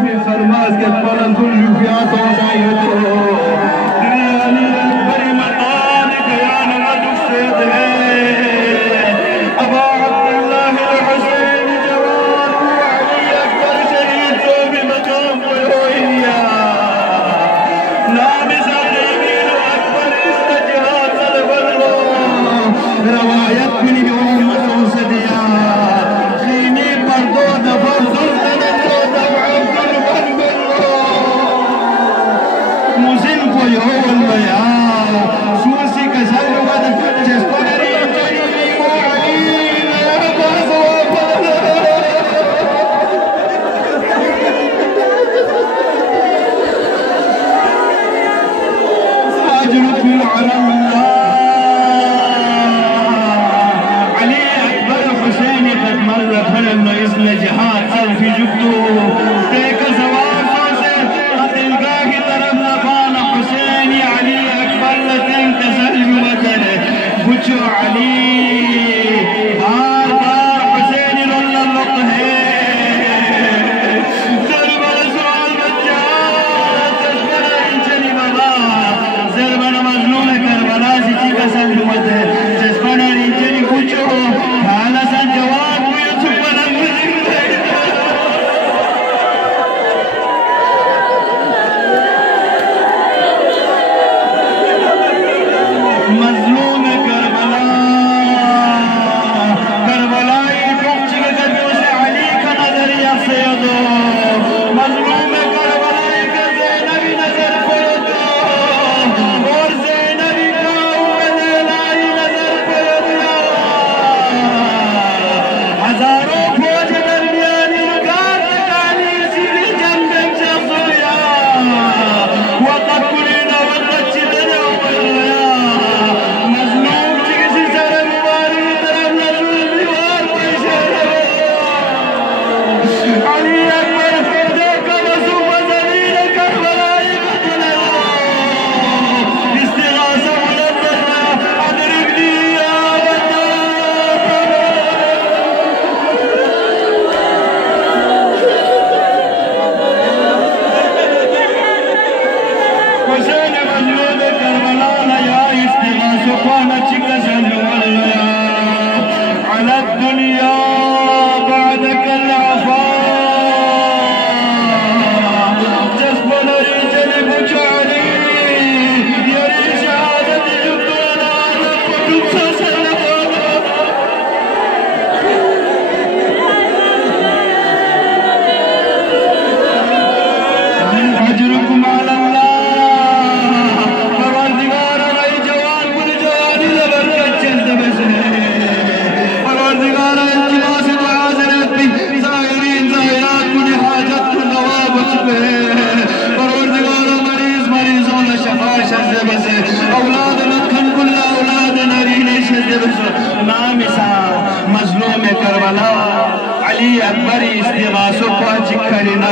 في فرماز que para كل يفيات وسعيته دنياني أكبر مقام كيان غدو سيده أبا عبد الله الحسين جواد وعلي أكبر شهيد بمقام ويوئيا نام سليمين وأكبر استجهاد صلب الله رواية من يوم مسوسديا خيمي بردود فرزل لنتود وعبد البن موزن کوئی ہو البیان سوسی کسل ود جس کو نریم جنیمی معلیم عباس وفد أجركم على الله علي أكبر حسين قد مر فلم اسم جهاد ألف جبتو تيك زوار سوسي أتلقى کی طرف نفان حسين علي أكبر لتن تسلم وكره بچو علي بار بار حسين لولا اللقه زربنا سؤال بجات تشبنا انجني بابا زربنا مظلوم کربلا سيچي کا سلمت ہے جسبنا انجني بچو حالا سن جواب ہوئی سبنا مظلوم کربلا کربلائی پہنچ کے قدموں سے علی کا نظریہ سے دو مظلوم کربلائی کا زینبی نظر پر دو اور زینبی کا عبداللہی نظر پر دیا ہزاروں فوج درمیان انکار تکانی سیدھی جنب شخصیا وقت کنینا وقت چیدن اولا مظلوم کسی سر مبارک طرف نظر دیوار پیشہ علی اکبر دیکھا وصوب زمین کربلائی قتل استغاثہ ملدنا ادرکنی یا بنا حسین مظلوم کربلا یا استغاثہ قوانا چکا سلو اللہ على الدنيا بعدك العفاء جسمنا رجل بجعلي يري شهادتي جبتنا قدس سلوانا أجركم على الله پروردگار رئی جوان بن جوانی زبردست چند بسے پروردگار التماس معاذرت بھی ظاہرین ظاہرات من حاجت کو نواب چکے پروردگار مریضوں نے شفا شد بسے اولاد لکھن کل اولاد نرین شد بسے نامسا مظلوم کربلا علی اکبر استغاثوں کو چکرنا